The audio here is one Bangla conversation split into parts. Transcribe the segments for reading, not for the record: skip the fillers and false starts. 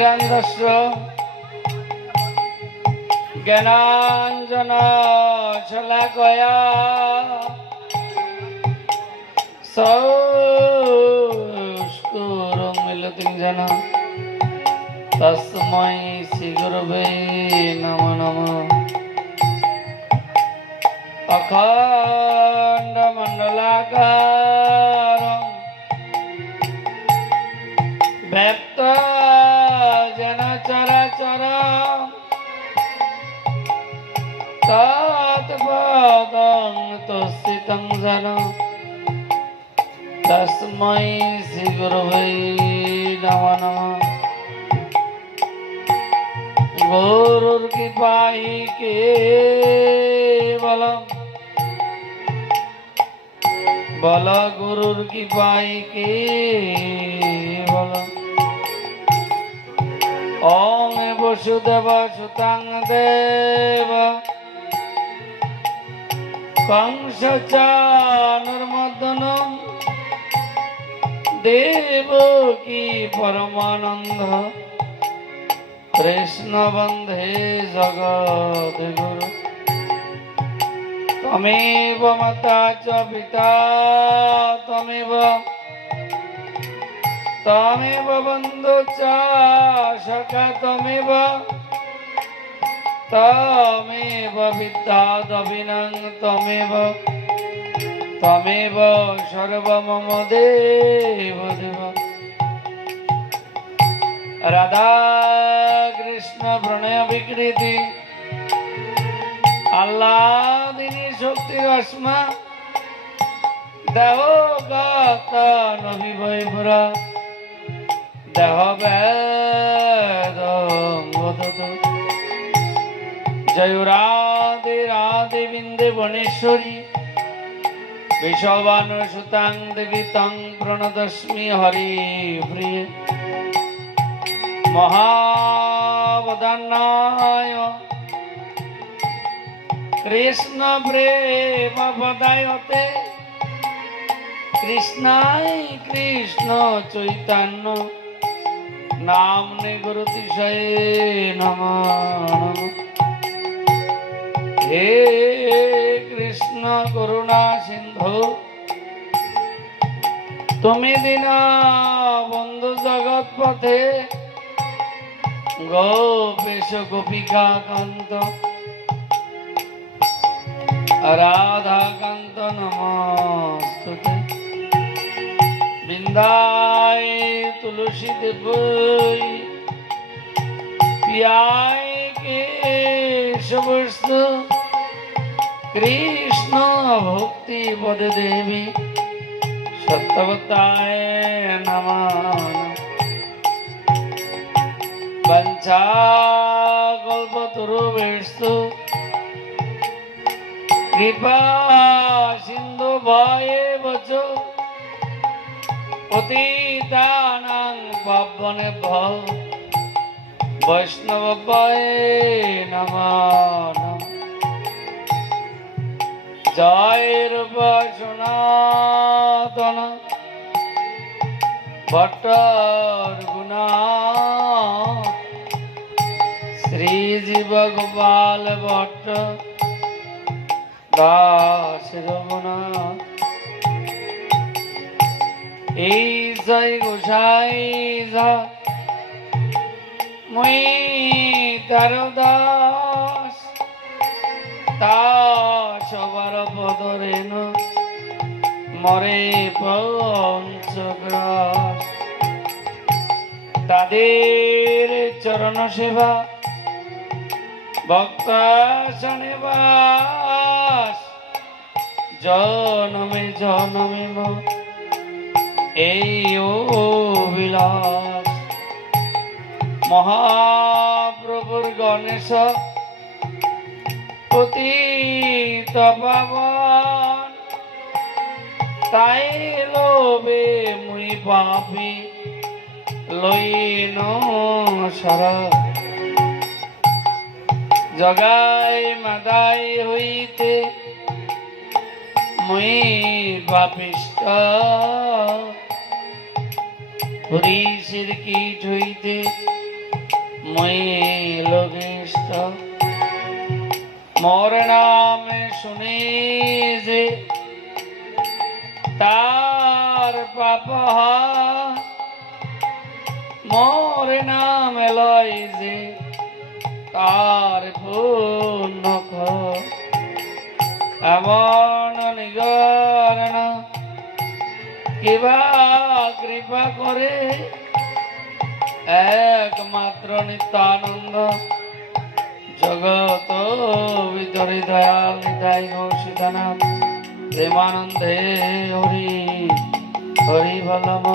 অতিরান্ধস্য জ্ঞানাঞ্জন শলাকয়া চক্ষুরুন্মিলিतं येन তস্मै শ্রীগুরবে নমঃ নমঃ। অখণ্ডমণ্ডলাকারং ব্যপ্তং চরাচরং তৎপদং তস্মিং যেন তস্मै শ্রীগুরবে নমঃ নমঃ। गुरुर कृपा ही केवलम बल गुरुर कृपा ही केवलम। ओम वसुदेव सुतं देव कंस चानुर्मदनम देवकी परमानंद कृष्ण वंदे जगद्गुरु। त्वमेव माता च पिता त्वमेव बन्धु च सखा त्वमेव विद्या दविनं त्वमेव सर्वं मम देव देव। राधा कृष्ण प्रणय विकृति आह्लादिनी शक्ति अस्मा देहो गाता नबी वैभरा देह वेद जय राधे राधे बिंदे वनेश्वरी विश्ववानुसुतां देवी तं प्रणतस्मि हरि प्रिय महावदनाय कृष्ण प्रेम पदायते कृष्णाय कृष्ण चैतन्य नाम्ने गुरुतिशये नमः। हे कृष्ण करुणा सिंधु तुमी दीना बंधु जगत पथे गोपेश गोपिका कांत राधा कांत नमस्तुते। बिंदाय तुलसी देवै पियाय केशवस्तु कृष्ण भक्ति पद देवी सत्यवताय नमः। वंशाकल्पतरुभ्यस्तु कृपा सिंधु भयेव च पतितानां पावनेभ्यो वैष्णवेभ्यो नमः। जय रूप सनातन भट्टरघुना श्री जीव गोपाल भट्ट दास रघुनाथ। जय गोसाई मुई तार दास सबार पदरेन मरे पंचग्रास। तादेर चरण सेवा भक्त शनिवास जनमे जनमे এই অভিলাষ। মহাপ্রভুর গণেশ পতিত পাবন তাই লোভে মুই পাপি লইন সারা। জগাই মাদাই হইতে মুই পাপিষ্ঠ হরিষের কীট হইতে মই লগিষ্ঠ মোর নাম শুনে যে তার পাপ মোর নাম লয় যে তার পুণ্য এমন নিগরণ কিবা কৃপা করে একমাত্র নিত্যানন্দ জগত ভিতরে দয়াল নিতাই গৌসীতানাম প্রেমানন্দে হরি হরি বলম।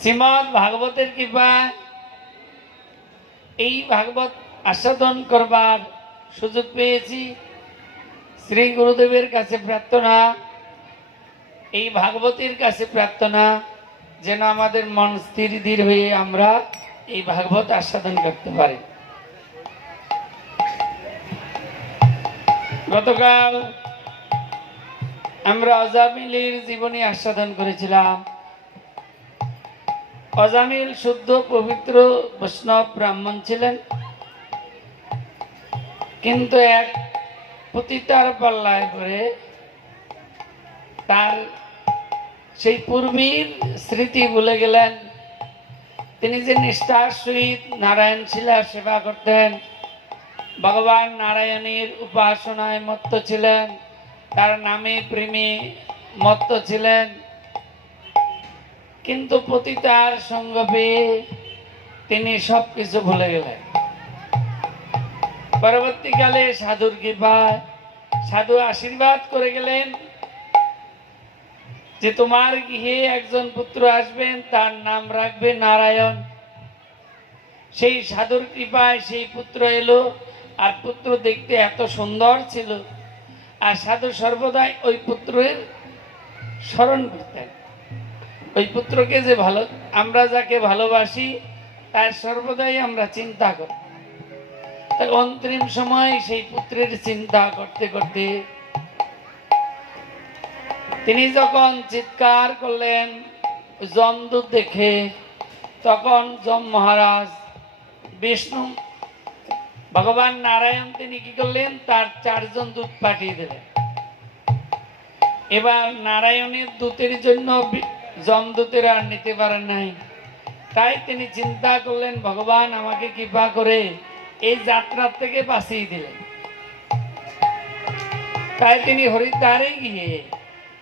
শ্রীমদ ভাগবতের কৃপা এই ভাগবত আস্বাদন করবার সুযোগ পেয়েছি। শ্রী গুরুদেবের কাছে প্রার্থনা, এই ভাগবতের কাছে প্রার্থনা যেন আমাদের মন স্থির ধীর হয়ে আমরা এই ভাগবত আস্বাদন করতে পারি। গতকাল আমরা অজামিলের জীবনী আস্বাদন করেছিলাম। অজামিল শুদ্ধ পবিত্র বৈষ্ণব ব্রাহ্মণ ছিলেন, কিন্তু এক পতিতার পাল্লায় পড়ে তার সেই পূর্বীর স্মৃতি ভুলে গেলেন। তিনি যে নিষ্ঠার সহিত নারায়ণ শিলার সেবা করতেন, ভগবান নারায়ণের উপাসনায় মত্ত ছিলেন, তার নামে প্রেমে মত্ত ছিলেন, কিন্তু পতিতার সঙ্গ পেয়ে তিনি সবকিছু ভুলে গেলেন। পরবর্তীকালে সাধুর কৃপায় সাধু আশীর্বাদ করে গেলেন যে তোমার গৃহে একজন পুত্র আসবেন, তার নাম রাখবে নারায়ণ। সেই সাধুর কৃপায় সেই পুত্র এলো, আর পুত্র দেখতে এত সুন্দর ছিল, আর সাধু সর্বদাই ওই পুত্রের স্মরণ করতেন। ওই পুত্রকে যে ভালো, আমরা যাকে ভালোবাসি তার সর্বদাই আমরা চিন্তা করি। তাই অন্তিম সময় সেই পুত্রের চিন্তা করতে করতে তিনি যখন চিৎকার করলেন যমদূত দেখে, তখন যম মহারাজ বিষ্ণু ভগবান নারায়ণ তিনি কি করলেন, তার 4 জন দূত পাঠিয়ে দিলেন। এবার নারায়ণের দূতের জন্য যমদূতেরা আর নিতে পারেন নাই, তাই তিনি চিন্তা করলেন ভগবান আমাকে কৃপা করে এই যাত্রা থেকে বাঁচিয়ে দিলেন। তাই তিনি হরিদ্বারে গিয়ে,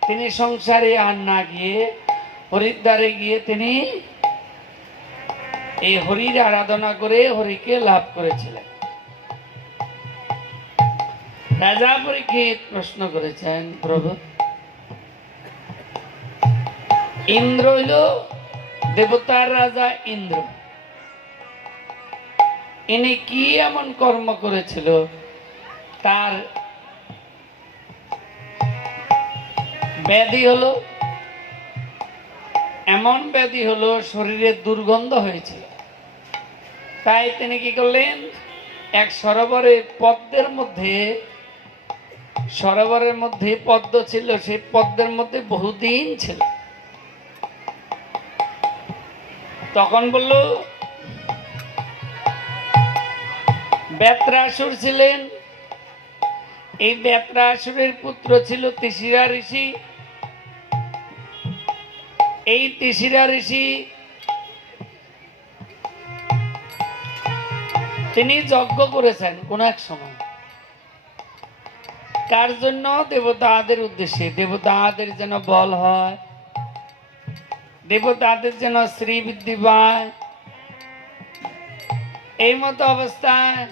তিনি সংসারে আর না গিয়ে হরিদ্বারে গিয়ে তিনি এই হরির আরাধনা করে হরিকে লাভ করেছিলেন। রাজা পরীক্ষিত প্রশ্ন করেছেন, প্রভু ইন্দ্র হইল দেবতার রাজা, ইন্দ্র ইনি কি এমন কর্ম করেছিল, তার ব্যাধি হলো, এমন ব্যাধি হলো শরীরে দুর্গন্ধ হয়েছিল। তাই তিনি কি করলেন, এক সরোবরের মধ্যে পদ্ম ছিল, সেই পদ্মের মধ্যে বহুদিন ছিল। তখন বলল, বেত্রাসুর ছিলেন, এই বেত্রাসুরের পুত্র ছিল তিসিরা ঋষি। এই তিসিরা ঋষি তিনি যজ্ঞ করেছেন কোন এক সময়, কার জন্য, দেবতাদের উদ্দেশ্যে, দেবতাদের যেন বল হয়, দেবতাদের যেন শ্রী বৃদ্ধি পায়। এই মতো অবস্থায়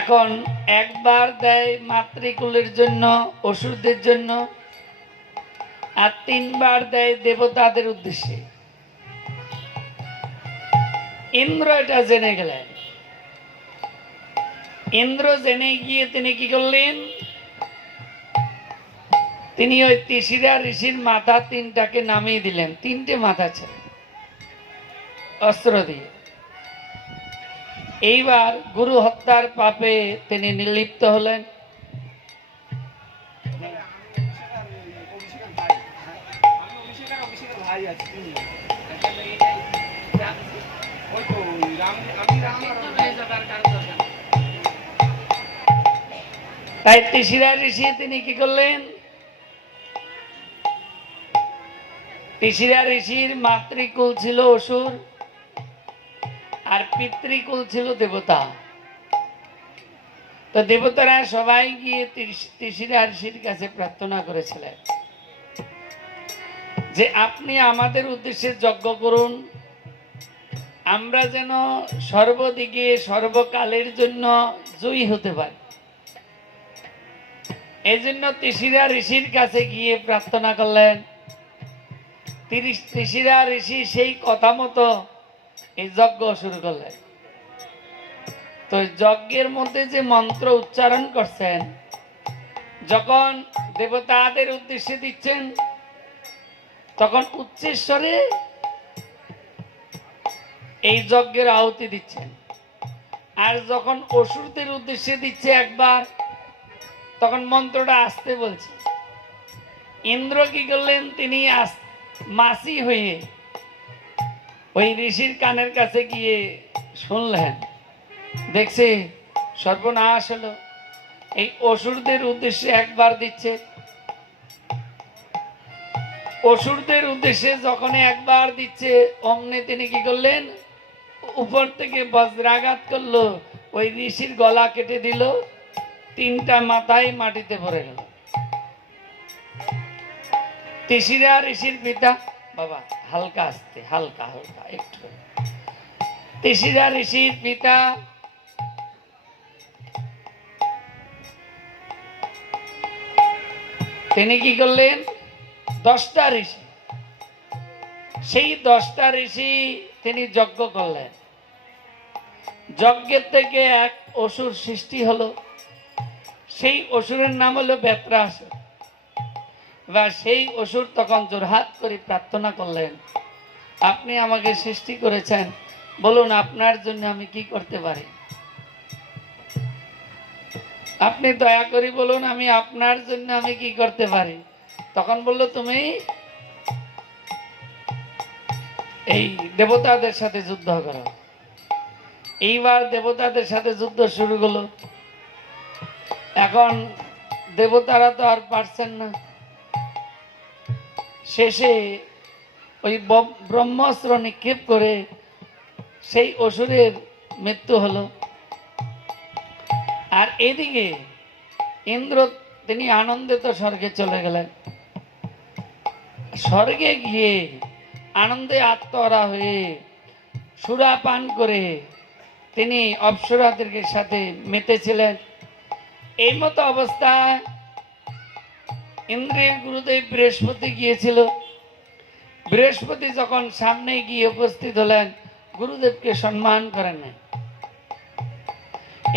এখন একবার দেয় মাতৃকুলের জন্য, অসুরদের জন্য, আর 3 বার দেয় দেবতাদের উদ্দেশ্যে। ইন্দ্র এটা জেনে গেলেন। ইন্দ্র জেনে গিয়ে তিনি কি করলেন, তিনি ওই তিসিরা ঋষির মাথা 3টাকে নামিয়ে দিলেন। 3টে মাথা ছিল অস্ত্র দিয়ে। এইবার গুরু হত্যার পাপে তিনি নির্লিপ্ত হলেন। তাই তিশিরা ঋষি তিনি কি করলেন? তিশিরা ঋষির মাতৃকুল ছিল অসুর আর পিতৃকুল ছিল দেবতা। তো দেবতারা সবাই গিয়ে তিশিরা ঋষির কাছে প্রার্থনা করেছিলেন যে আপনি আমাদের উদ্দেশ্যে যজ্ঞ করুন, আমরা যেন সর্বদিকে সর্বকালের জন্য জয়ী হতে পারি। এই জন্য তিশিরা ঋষির কাছে গিয়ে প্রার্থনা করলেন। তিশিরা ঋষি সেই কথা মতো এই যজ্ঞ শুরু করলেন। তো যজ্ঞের মধ্যে যে মন্ত্র উচ্চারণ করছেন, যখন দেবতাদের উদ্দেশ্যে দিচ্ছেন তখন উচ্চেশ্বরে এই যজ্ঞের আহুতি দিচ্ছেন, আর যখন অসুরদের উদ্দেশ্যে দিচ্ছে একবার, তখন মন্ত্রটা আসতে বলছে। ইন্দ্র কি করলেন? তিনি মাসি হয়ে ওই ঋষির কানের কাছে গিয়ে শুনলেন, দেখছে সর্বনাশ হলো। এই অসুরদের উদ্দেশ্যে একবার দিচ্ছে, অসুরদের উদ্দেশ্যে যখন একবার দিচ্ছে, অমনি তিনি কি করলেন? উপর থেকে বজ্রাঘাত করলো, ওই ঋষির গলা কেটে দিল, তিনটা মাথায় মাটিতে পড়ে গেল। তিশিরা ঋষির পিতা, বাবা হালকা আসতে, হালকা হালকা একটু। তিশিরা ঋষির পিতা তিনি কি করলেন? 10টা ঋষি, সেই 10টা ঋষি তিনি যজ্ঞ করলেন। যজ্ঞের থেকে এক অসুর সৃষ্টি হলো। সেই অসুরের নাম হলো বেত্রাসুর। বা সেই অসুর তখন জোরহাত করে প্রার্থনা করলেন, আপনি আমাকে সৃষ্টি করেছেন, বলুন আপনার জন্য আমি কি করতে পারি? আপনি দয়া করে বলুন আমি আপনার জন্য আমি কি করতে পারি? তখন বলল, তুমি এই দেবতাদের সাথে যুদ্ধ করো। এইবার দেবতাদের সাথে যুদ্ধ শুরু হলো। এখন দেবতারা তো আর পারছেন না। শেষে ওই ব্রহ্মাস্ত্র নিক্ষেপ করে সেই অসুরের মৃত্যু হলো। আর এদিকে ইন্দ্র তিনি আনন্দে তো স্বর্গে চলে গেলেন। স্বর্গে গিয়ে আনন্দে আত্মহারা হয়ে সুরা পান করে তিনি অপ্সরাদের সাথে মেতেছিলেন। এই মতো অবস্থায় ইন্দ্রের গুরুদেব বৃহস্পতি গিয়েছিল। বৃহস্পতি যখন সামনে গিয়ে উপস্থিত হলেন, গুরুদেবকে সম্মান করেন নাই।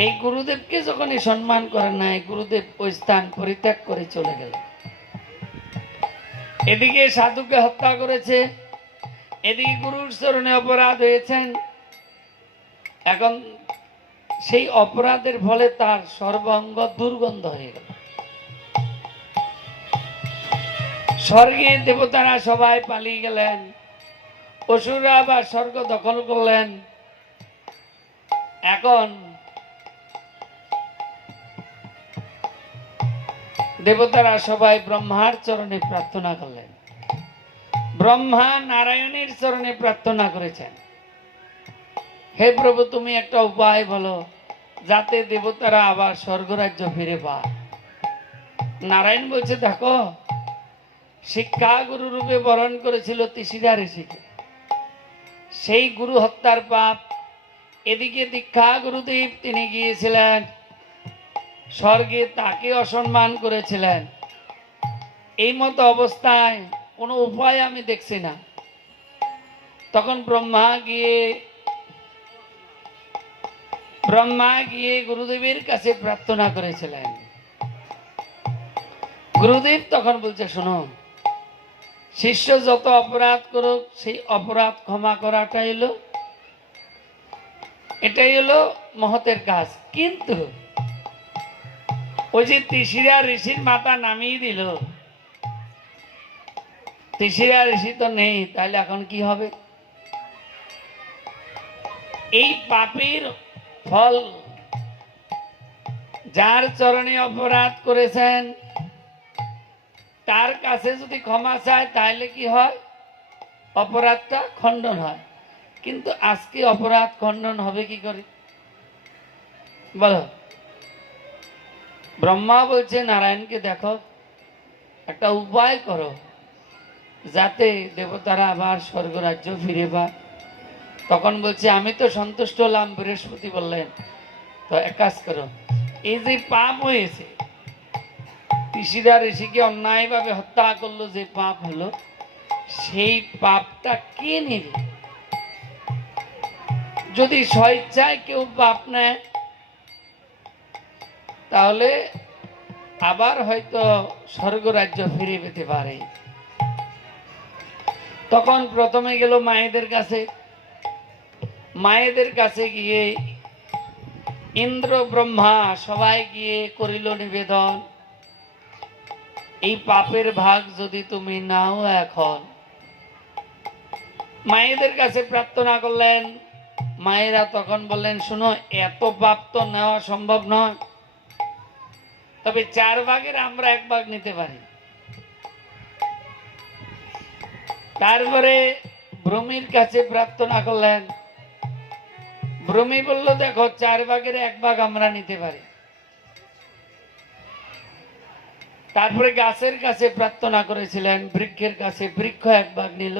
এই গুরুদেবকে যখনই সম্মান করেন নাই, গুরুদেব ওই স্থান পরিত্যাগ করে চলে গেলেন। এদিকে সাধুকে হত্যা করেছে, এদিকে গুরুর চরণে অপরাধ হয়েছেন। এখন সেই অপরাধের ফলে তার সর্বাঙ্গ দুর্গন্ধ হয়ে গেল। স্বর্গে দেবতারা সবাই পালিয়ে গেলেন, অসুররা আবার স্বর্গ দখল করলেন। এখন দেবতারা সবাই ব্রহ্মার চরণে প্রার্থনা করলেন। ব্রহ্মা নারায়ণের চরণে প্রার্থনা করেছেন, হে প্রভু তুমি একটা উপায় বলো যাতে দেবতারা আবার স্বর্গরাজ্য ফিরে পায়। নারায়ণ বলছে, দেখো শিক্ষা গুরু রূপে বরণ করেছিল তিশিরা ঋষিকে, সেই গুরু হত্যার পাপ। এদিকে দীক্ষা গুরুদেব তিনি গিয়েছিলেন স্বর্গে, তাকে অসম্মান করেছিলেন। এই মতো অবস্থায় কোনো উপায় আমি দেখছি না। তখন ব্রহ্মা গিয়ে গুরুদেবের কাছে প্রার্থনা করেছিলেন। গুরুদেব তখন বলছে, শোনো, শিষ্য যত অপরাধ করুক সেই অপরাধ ক্ষমা করাটাই হলো এটাই হলো মহতের কাজ। কিন্তু ওই যে তিসিরা ঋষির মাথা নামিয়ে দিল, তিসিরা ঋষি তো নেই, তাহলে এখন কি হবে? এই পাপীর ফল যার চরণে অপরাধ করেছেন তার কাছে যদি ক্ষমা চায় তাহলে কি হয়? অপরাধটা খণ্ডন হয়। কিন্তু আজকে অপরাধ খণ্ডন হবে কি করে বলো? ব্রহ্মা বলছে নারায়ণকে, দেখো একটা উপায় করো যাতে দেবতারা আবার স্বর্গরাজ্য ফিরে পায়। তখন বলছে আমি তো সন্তুষ্ট হলাম। বৃহস্পতি বললেন তো এক কাজ করো, এই যে পাপ হয়েছে, ঋষিরা ঋষিকে অন্যায়ভাবে হত্যা করলো, যে পাপ হলো সেই পাপটা কে নেবে? যদি স্বেচ্ছায় কেউ পাপ নেয় তাহলে আবার হয়তো স্বর্গরাজ্য ফিরে পেতে পারে। তখন প্রথমে গেল মায়েদের কাছে। মায়েদের কাছে গিয়ে ইন্দ্র ব্রহ্মা সবাই গিয়ে করিল নিবেদন, এই পাপের ভাগ যদি তুমি নাও এখন। মায়েদের কাছে প্রার্থনা করলেন। মায়েরা তখন বললেন, শুনো, এত পাপ তো নেওয়া সম্ভব নয়, তবে 4 ভাগের আমরা 1 ভাগ নিতে পারি। তারপরে ভূমির কাছে প্রার্থনা করলেন। ভূমি বলল, দেখো 4 ভাগের 1 ভাগ আমরা নিতে পারি। তারপরে গাছের কাছে প্রার্থনা করেছিলেন, বৃক্ষের কাছে, বৃক্ষ 1 ভাগ নিল।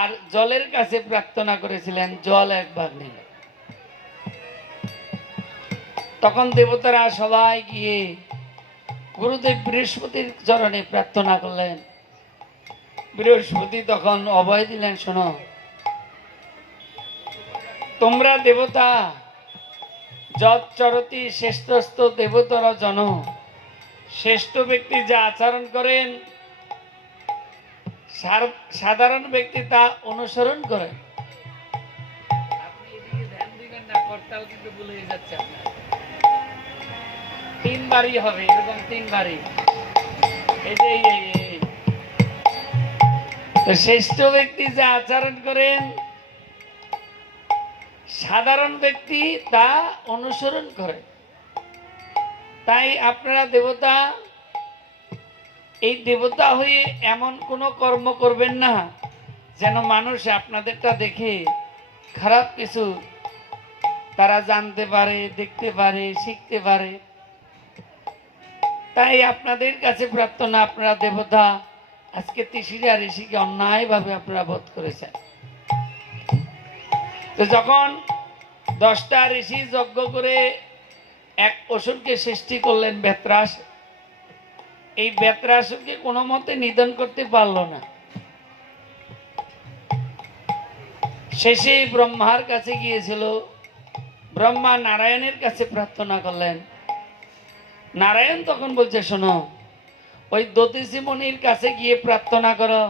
আর জলের কাছে প্রার্থনা করেছিলেন, জল 1 ভাগ নিল। তখন দেবতারা সবাই গিয়ে গুরুদেব বৃহস্পতির চরণে প্রার্থনা করলেন। বৃহস্পতি তখন অভয় দিলেন, শোনো, তোমরা দেবতা, যৎ চরতি শ্রেষ্ঠস্থ দেবতর জন, শ্রেষ্ঠ ব্যক্তি যা আচরণ করেন সাধারণ ব্যক্তি তা অনুসরণ করেন। আপনি এদিকে ধ্যান দিবেন না, করতাল কিন্তু ভুল হয়ে যাচ্ছে আপনার। 3 বারই হবে, এরকম 3 বারই। এই যে শ্রেষ্ঠ ব্যক্তি যা আচরণ করেন সাধারণ ব্যক্তি তা অনুসরণ করে। তাই আপনারা দেবতা, এই দেবতা হয়ে এমন কোনো কর্ম করবেন না যেন মানুষ আপনাদেরটা দেখে খারাপ কিছু তারা জানতে পারে, দেখতে পারে, শিখতে পারে। তাই আপনাদের কাছে প্রার্থনা, আপনারা দেবতা আজকে তিসিরা ঋষিকে অন্যায়ভাবে আপনারা বধ করেছেন। তো যখন 10টা ঋষি যজ্ঞ করে এক অসুরকে সৃষ্টি করলেন, বেত্রাস, এই বেত্রাসুরকে কোনো মতে নিধন করতে পারল না। শেষে ব্রহ্মার কাছে গিয়েছিল। ব্রহ্মা নারায়ণের কাছে প্রার্থনা করলেন। নারায়ণ তখন বলছে, শোনো, ওই দধিসি মণির কাছে গিয়ে প্রার্থনা করো।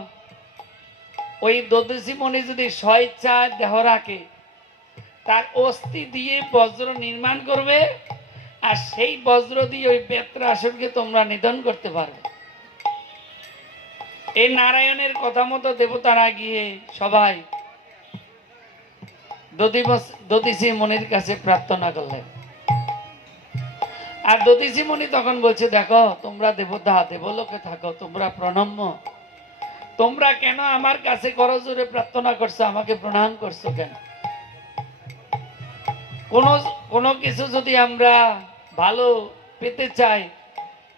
ওই দধিসি মণি যদি স্বেচ্ছায় দেহ রাখে, তার অস্থি দিয়ে বজ্র নির্মাণ করবে, আর সেই বজ্র দিয়ে ওই বেত্রাসুরকে তোমরা নিধন করতে পারবে। এই নারায়ণের কথা মতো দেবতারা গিয়ে সবাই দধিসি মণির কাছে প্রার্থনা করলেন। আর দধিসি মণি তখন বলছে, দেখো, তোমরা দেবতা, দেবলোকে থাকো, তোমরা প্রণম্য, তোমরা কেন আমার কাছে করজোরে প্রার্থনা করছো, আমাকে প্রণাম করছো কেন? কোনো কিছু যদি আমরা ভালো পেতে চাই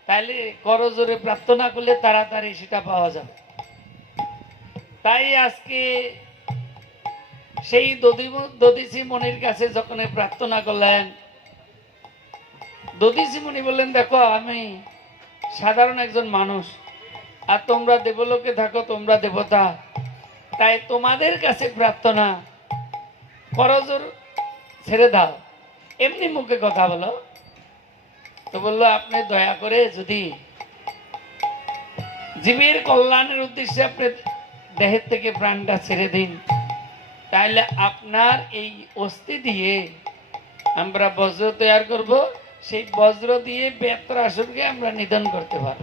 তাহলে করজোরে প্রার্থনা করলে তাড়াতাড়ি সেটা পাওয়া যাবে। তাই আজকে সেই দধিসি মণির কাছে যখন প্রার্থনা করলেন, দধিসি মণি বললেন, দেখো, আমি সাধারণ একজন মানুষ, আর তোমরা দেবলোকে থাকো, তোমরা দেবতা, তাই তোমাদের কাছে প্রার্থনা, করজোর ছেড়ে দাও, এমনি মুখে কথা বলো। তো বললো, আপনি দয়া করে যদি জীবের কল্যাণের উদ্দেশ্যে আপনি দেহের থেকে প্রাণটা ছেড়ে দিন, তাহলে আপনার এই অস্থি দিয়ে আমরা বজ্র তৈরি করব, সেই বজ্র দিয়ে বেত্রাসুরকে আমরা নিধন করতে পারব।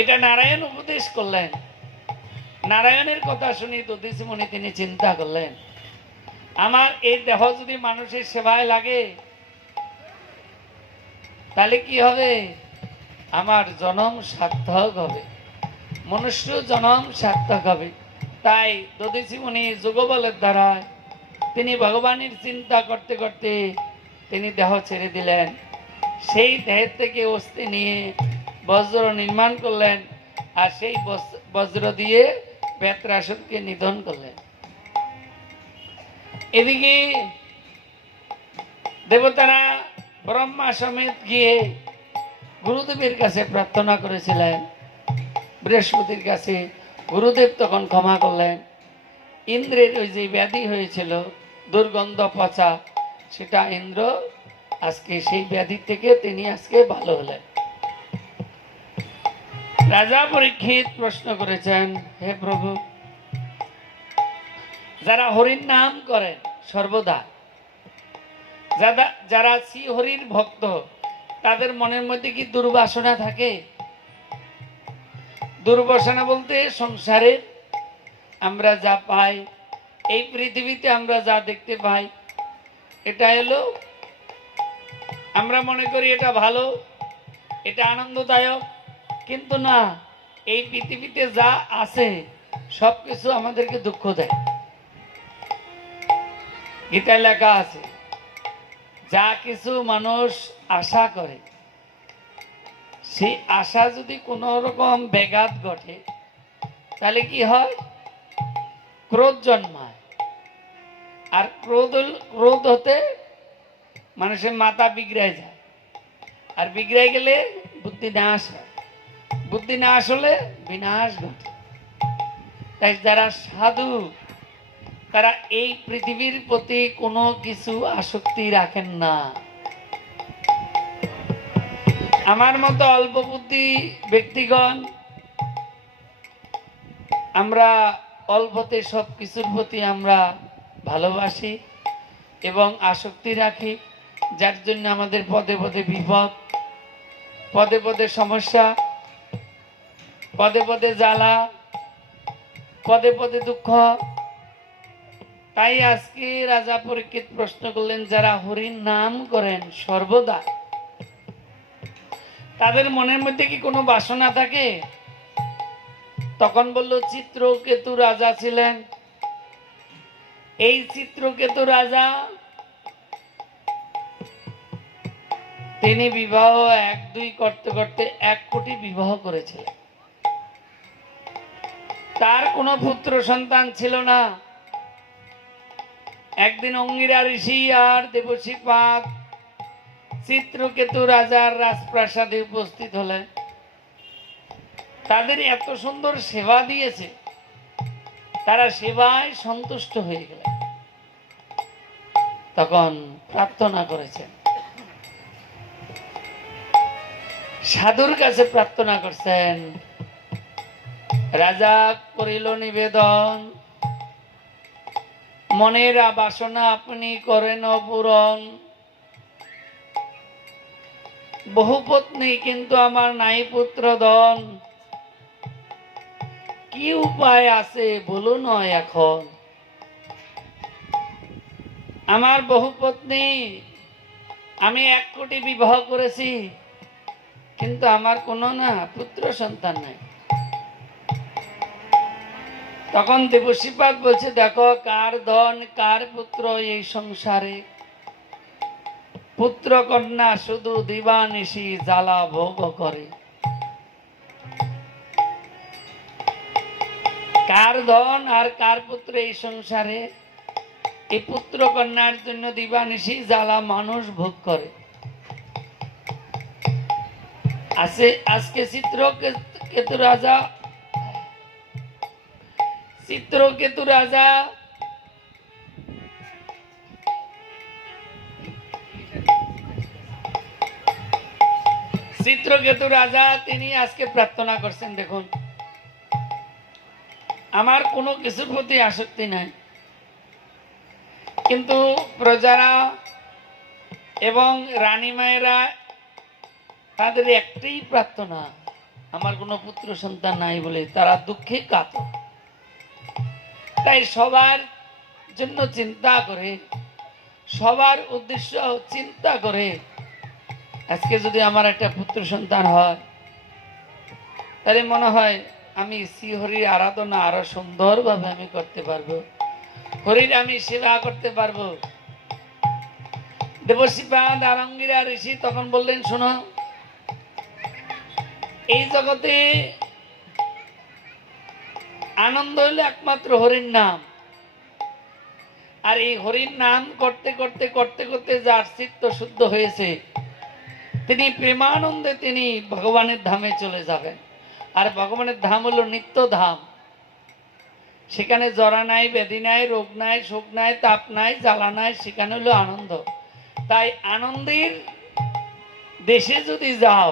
এটা নারায়ণ উপদেশ করলেন। নারায়ণের কথা শুনি দধিচি মুনি তিনি চিন্তা করলেন, আমার এই দেহ যদি মানুষের সেবায় লাগে তাহলে কি হবে? আমার জনম সার্থক হবে, মনুষ্য জনম সার্থক হবে। তাই দধিচি মুনি যোগবলের দ্বারা তিনি ভগবানের চিন্তা করতে করতে তিনি দেহ ছেড়ে দিলেন। সেই দেহের থেকে অস্থি নিয়ে বজ্র নির্মাণ করলেন, আর সেই বজ্র দিয়ে বেত্রাসুরকে নিধন করলেন। এদিকে দেবতারা ব্রহ্মা সমেত গিয়ে গুরুদেবের কাছে প্রার্থনা করেছিলেন, বৃহস্পতির কাছে। গুরুদেব তখন ক্ষমা করলেন। ইন্দ্রের ওই যে ব্যাধি হয়েছিল দুর্গন্ধ পচা, সেটা ইন্দ্র আজকে সেই ব্যাধি থেকে তিনি আজকে ভালো হলেন। রাজা পরীক্ষিত প্রশ্ন করেছেন, হে প্রভু, যারা হরির নাম করেন সর্বদা, যারা শ্রী হরির ভক্ত, তাদের মনের মধ্যে কি দুর্বাসনা থাকে? দুর্বাসনা বলতে সংসারে আমরা যা পাই, এই পৃথিবীতে আমরা যা দেখতে পাই, এটা এলো আমরা মনে করি এটা ভালো, এটা আনন্দদায়ক, কিন্তু না, এই পৃথিবীতে যা আছে সবকিছু আমাদেরকে দুঃখ দেয়। গীতায় লেখা আছে, যা কিছু মানুষ আশা করে, সেই আশা যদি কোনো রকম ব্যাঘাত ঘটে তাহলে কি হয়? ক্রোধ জন্মায়। আর ক্রোধ হতে মানুষের মাথা বিগড়ায় যায়, আর বিগড়ায় গেলে বুদ্ধি নাশ হয়, বুদ্ধি নাশ হলে বিনাশ ঘটে। তাই যারা সাধু তারা এই পৃথিবীর প্রতি কোনো কিছু আসক্তি রাখেন না। আমার মতো অল্প বুদ্ধি ব্যক্তিগণ আমরা অল্পতে সব কিছুর প্রতি আমরা ভালোবাসি এবং আসক্তি রাখি, যার জন্য আমাদের পদে পদে বিপদ, পদে পদে সমস্যা, পদে পদে জ্বালা, পদে পদে দুঃখ। তাই আজকে রাজা পরীক্ষিত প্রশ্ন করলেন, যারা হরির নাম করেন সর্বদা, তাদের মনের মধ্যে কি কোনো বাসনা থাকে? তখন বলল, চিত্রকেতু রাজা ছিলেন। এই চিত্রকেতু রাজা তিনি বিবাহ 1-2 করতে করতে 1 কোটি বিবাহ করেছিলেন। তার কোনো পুত্র সন্তান ছিল না। একদিন অঙ্গিরা ঋষি আর দেবর্ষি পাদ চিত্রকেতু রাজার রাজপ্রাসাদে উপস্থিত হলেন। তাদের এত সুন্দর সেবা দিয়েছে, তারা সেবায় সন্তুষ্ট হয়ে গেলেন। তখন প্রার্থনা করেছেন, সাধুর কাছে প্রার্থনা করছেন। রাজা করিল নিবেদন, মনের বাসনা আপনি করেন পূরণ। বহু পত্নী কিন্তু আমার নাই পুত্র ধন, কি উপায় আছে বলুন এখন। আমার বহু পত্নী, আমি 1 কোটি বিবাহ করেছি, কিন্তু আমার কোনো না পুত্র সন্তান নাই। তখন দেবশ্রীপাদ বলছে, দেখো, কার ধন কার পুত্র এই সংসারে, পুত্র কন্যা শুধু দিবানিশি জ্বালা ভোগ করে। কার ধন আর কার পুত্র এই সংসারে, এই পুত্র কন্যার জন্য দিবানিশি জ্বালা মানুষ ভোগ করে। আজকে চিত্রকেতু রাজা তিনি আজকে প্রার্থনা করছেন, দেখুন, আমার কোনো কিছুর প্রতি আসক্তি নাই, কিন্তু প্রজারা এবং রানী মায়েরা তাদের একটাই প্রার্থনা, আমার কোনো পুত্র সন্তান নাই বলে তারা দুঃখে কাতর। তাই সবার জন্য চিন্তা করে, সবার উদ্দেশ্য চিন্তা করে, আজকে যদি আমার একটা পুত্র সন্তান হয় তাহলে মনে হয় আমি শ্রীহরির আরাধনা আরো সুন্দরভাবে আমি করতে পারবো, হরির আমি সেবা করতে পারবো। দেবশ্রীপাদ আরঙ্গিরা ঋষি তখন বললেন, শোনো, এই জগতে আনন্দ হইল একমাত্র হরির নাম। আর এই হরির নাম করতে করতে করতে করতে যার চিত্ত শুদ্ধ হয়েছে, তিনি প্রেমানন্দে তিনি ভগবানের ধামে চলে যাবেন। আর ভগবানের ধাম হলো নিত্য ধাম, সেখানে জরা নাই, ব্যাধি নাই, রোগ নাই, শোক নাই, তাপ নাই, জ্বালা নাই, সেখানে হলো আনন্দ। তাই আনন্দের দেশে যদি যাও,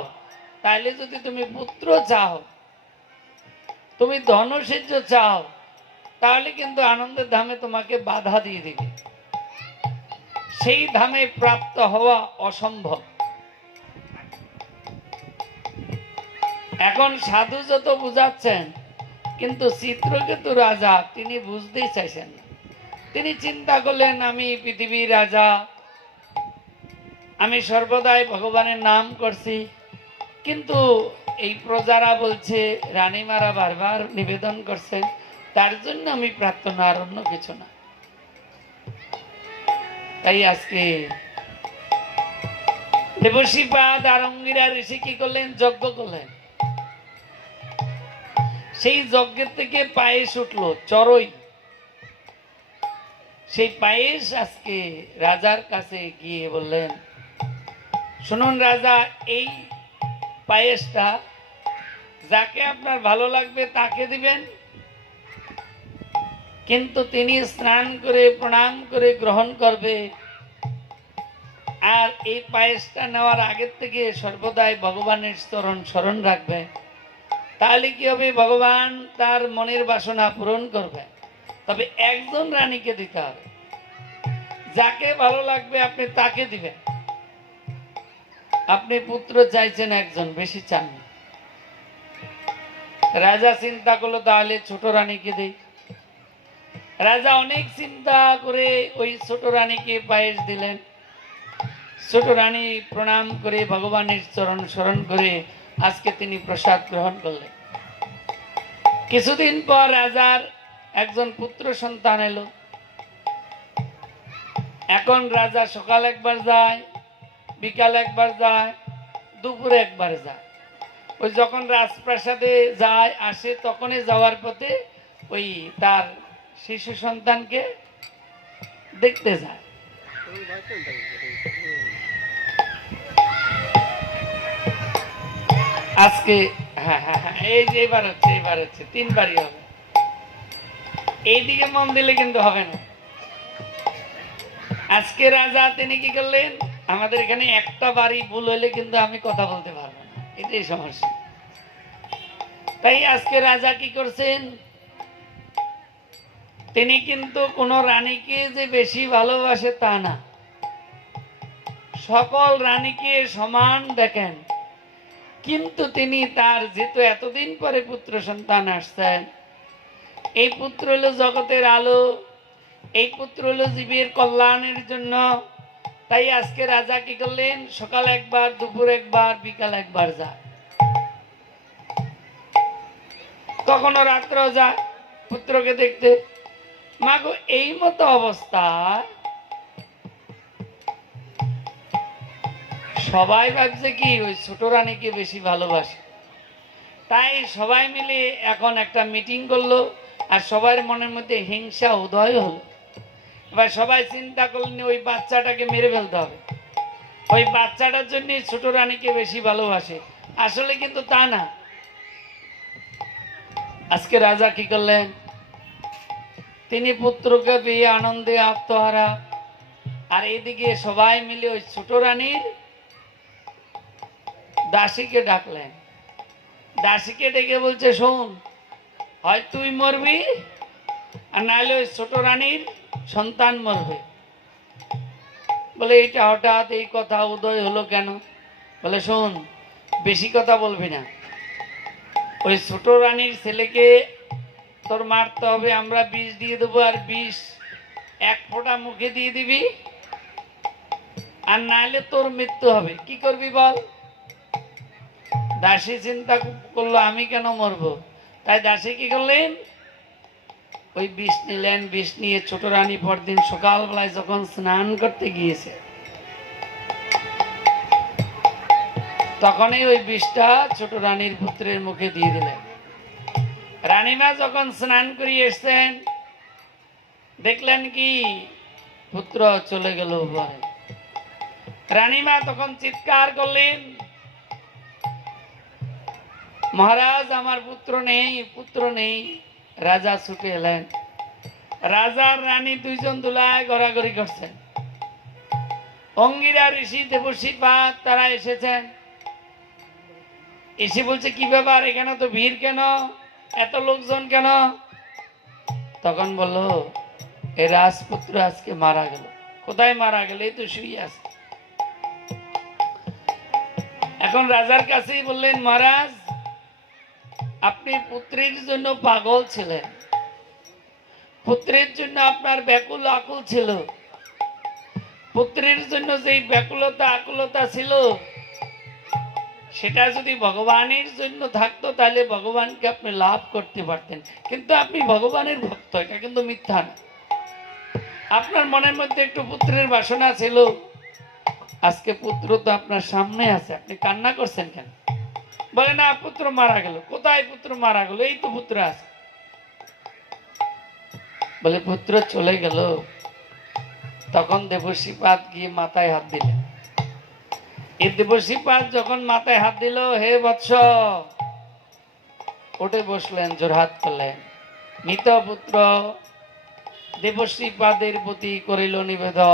তাইলে যদি তুমি পুত্র চাও, তুমি ধনসেজ্য চাও, তাহলে কিন্তু আনন্দের ধামে তোমাকে বাধা দিয়ে দিবে, সেই ধামে প্রাপ্ত হওয়া অসম্ভব। এখন সাধু যত বুঝাচ্ছেন, কিন্তু চিত্রকেতু রাজা তিনি বুঝতেই চাইছেন না। তিনি চিন্তা করলেন, আমি পৃথিবীর রাজা, আমি সর্বদাই ভগবানের নাম করছি, কিন্তু এই প্রজারা বলছে, রানীমারা বারবার নিবেদন করছে, তার জন্য আমি প্রার্থনা, আর অন্য কিছু না। তাই আজকে দেবশ্রীপাদ আরঙ্গিরা ঋষি কি করলেন? যজ্ঞ করলেন। সেই যজ্ঞের থেকে পায়েস উঠলো, চড়ই। সেই পায়েস আজকে রাজার কাছে গিয়ে বললেন, শুনুন রাজা, এই পায়েসটা যাকে আপনার ভালো লাগবে তাকে দিবেন, কিন্তু তিনি স্নান করে প্রণাম করে গ্রহণ করবে। আর এই পায়েসটা নেওয়ার আগের থেকে সর্বদাই ভগবানের চরণ স্মরণ রাখবে, তাহলে কি হবে? ভগবান তার মনের বাসনা পূরণ করবে। তবে একজন রানীকে দিতে হবে, যাকে ভালো লাগবে আপনি তাকে দিবেন। আপনি পুত্র চাইছেন একজন, বেশি চান। রাজা চিন্তা করলো, তাহলে ছোট রানীকে দেই। রাজা অনেক চিন্তা করে ওই ছোট রানীকে পায়েস দিলেন। ছোট রানী প্রণাম করে ভগবানের চরণ স্মরণ করে আজকে তিনি প্রসাদ গ্রহণ করলেন। কিছুদিন পর রাজার একজন পুত্র সন্তান এলো। এখন রাজা সকাল একবার যায়, বিকাল একবার যায়, দুপুরে একবার যায়। ওই যখন রাজপ্রাসাদে যায় আসে, তখনই যাওয়ার পথে ওই তার শিশু সন্তানকে দেখতে যায়। আজকে হ্যাঁ হ্যাঁ হ্যাঁ, এই যে এবার হচ্ছে 3 বারই হবে। এইদিকে মন দিলে কিন্তু হবে না। আজকে রাজা তিনি কি করলেন, আমাদের এখানে একটা বাড়ি ভুল হইলে কিন্তু আমি কথা বলতে পারবো না, এটাই সমস্যা। তাই আজকে রাজা কি করছেন, তিনি কিন্তু কোন রানীকে যে বেশি ভালোবাসে তা না, সকল রানীকে সমান দেখেন। কিন্তু তিনি তার যেহেতু এতদিন পরে পুত্র সন্তান আসছেন, এই পুত্র হলো জগতের আলো, এই পুত্র হলো জীবের কল্যাণের জন্য। তাই আজকে রাজা কি করলেন, সকাল একবার, দুপুর একবার, বিকাল একবার যায়, কখনো রাত্র যায় পুত্রকে দেখতে। মাগো, এই মতো অবস্থায় সবাই ভাবছে কি ওই ছোট রানীকে বেশি ভালোবাসে। তাই সবাই মিলে এখন একটা মিটিং করলো, আর সবার মনের মধ্যে হিংসা উদয় হলো। এবার সবাই চিন্তা করলেন ওই বাচ্চাটাকে মেরে ফেলতে হবে, ওই বাচ্চাটার জন্য ছোট রানীকে বেশি ভালোবাসে। আসলে কিন্তু তা না। আজকে রাজা কি করলেন, তিনি পুত্রকে পেয়ে আনন্দে আত্মহারা, আর এইদিকে সবাই মিলে ওই ছোট রানীর দাসীকে ডাকলেন। দাসীকে ডেকে বলছে, শোন, হয় তুই মরবি, আর নাহলে ওই ছোট রানীর সন্তান মরবে। বলে এটা হঠাৎ এই কথা উদয় হলো কেন? বলে শোন, বেশি কথা বলবি না, ওই ছোট রানীর ছেলেকে তোর মারতে হবে, আমরা বিষ দিয়ে দেবো, আর বিষ এক ফোঁটা মুখে দিয়ে দিবি, আর নাইলে তোর মৃত্যু হবে। কি করবি বল? দাসী চিন্তা করলো আমি কেন মরবো, তাই দাসী কি করলেন, ওই বিষ নিলেন। বিষ নিয়ে ছোট রানী পরদিন সকালবেলায় যখন স্নান করতে গিয়েছে, তখনই ওই বিষটা ছোট রানীর পুত্রের মুখে দিয়ে দিলেন। রানীমা যখন স্নান করিয়ে এসছেন, দেখলেন কি পুত্র চলে গেল উপরে। রানীমা তখন চিৎকার করলেন, মহারাজ আমার পুত্র নেই, পুত্র নেই। রাজা ছুটে এলেন। রাজার রানী দুইজন দুলায় গড়াগড়ি করছেন। অঙ্গিরা ঋষি দেবর্ষি পাত তারা এসেছেন, এসে বলছে কি ব্যাপার, এখানে তো ভিড় কেন, এত লোকজন কেন? তখন বললো এ রাজপুত্র আজকে মারা গেল। কোথায় মারা গেল? এই তো শুয়ে আছে। এখন রাজার কাছেই বললেন, মহারাজ আপনি পুত্রের জন্য পাগল ছিলেন, পুত্রের জন্য আপনার ব্যাকুল আকুল ছিল, পুত্রের জন্য যেই ব্যাকুলতা আকুলতা ছিল, সেটা যদি ভগবানের জন্য থাকতো তাহলে ভগবানকে আপনি লাভ করতে পারতেন। কিন্তু আপনি ভগবানের ভক্ত, এটা কিন্তু মিথ্যা না। আপনার মনের মধ্যে একটু পুত্রের বাসনা ছিল, আজকে পুত্র তো আপনার সামনে আছে, আপনি কান্না করছেন কেন? বলে না, পুত্র মারা গেল। কোথায় পুত্র মারা গেল? এই তো পুত্র আছে। বলে পুত্র চলে গেল। তখন দেবর্ষিপাদ গিয়ে মাথায় হাত দিলেন। এই দেবর্ষিপাদ যখন মাথায় হাত দিল, হে বৎস, উঠে বসলেন, জোড়হাত করলেন। মৃত পুত্র দেবর্ষিপাদের প্রতি করিল নিবেদন।